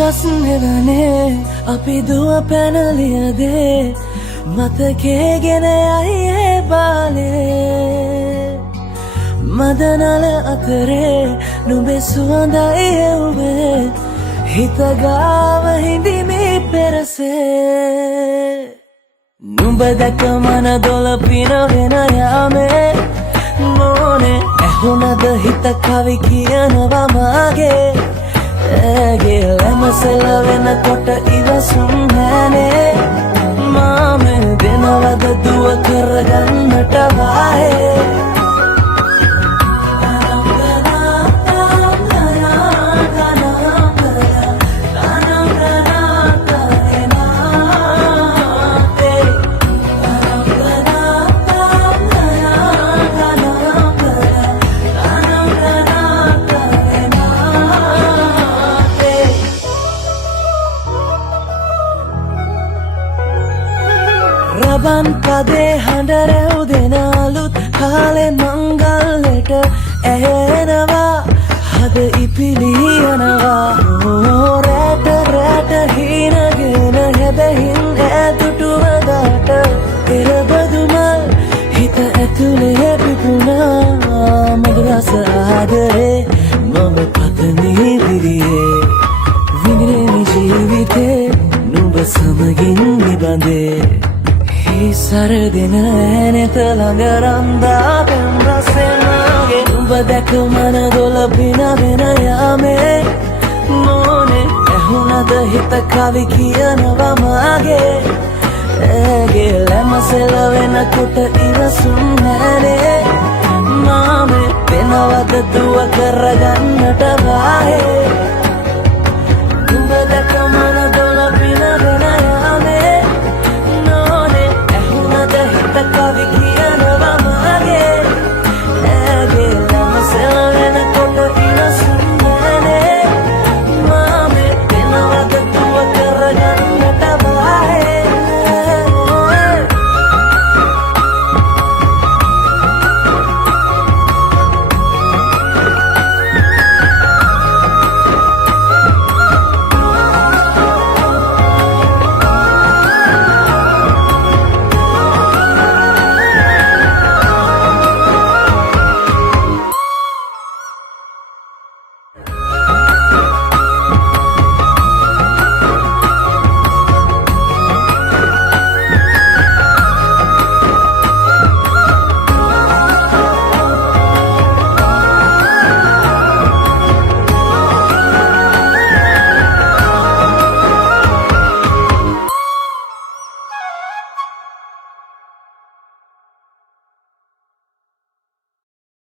ගස් නෙවනේ අපි දුව පැනලියදේ මතකේගෙන යයි ඒ බාලේ මදනල අතරේ නුඹේ සුවඳයි එව්වේ හිත ගාව හිඳිමි පෙරසේ නුඹ දැක මන දොළ පිනවෙන යාමේ මොනේ ඇහුණද හිත කවි කියනවා මාගේ ඇගේ ලැමසෙල වෙනකොට ඉවසුම් නෑනේ මාමේ දෙනවද දුව කරගන්නට වායේ රබන් පදේ හඬ රැව් දෙන අලුත් කාලේ මංගල්ලෙට ඇහෙනවා හද ඉපිලියනවා රැට රැට හීනගෙන හැබැහින් ඈතුටුවදාට එරබදුමල් හිත ඇතුලේ පිපුණා මధుරස ආදරේ මම පතමි විරියේ විඳින ජීවිතේ නුඹ සමගින් නිබඳේ සරදින ඇනෙත ළඟ රන්දා පෙම් රසෙනාගේ නුඹ දැක මන දොළ පිනවෙන යාමේ මොනේ ඇහුණද හිත කවි කියනවා මාගේ ඇගේ ලැමසෙල වෙනකොට ඉවසුම් නෑනේ මාමේ වෙනවද දුව කරගන්නට වායේ නුඹ දැක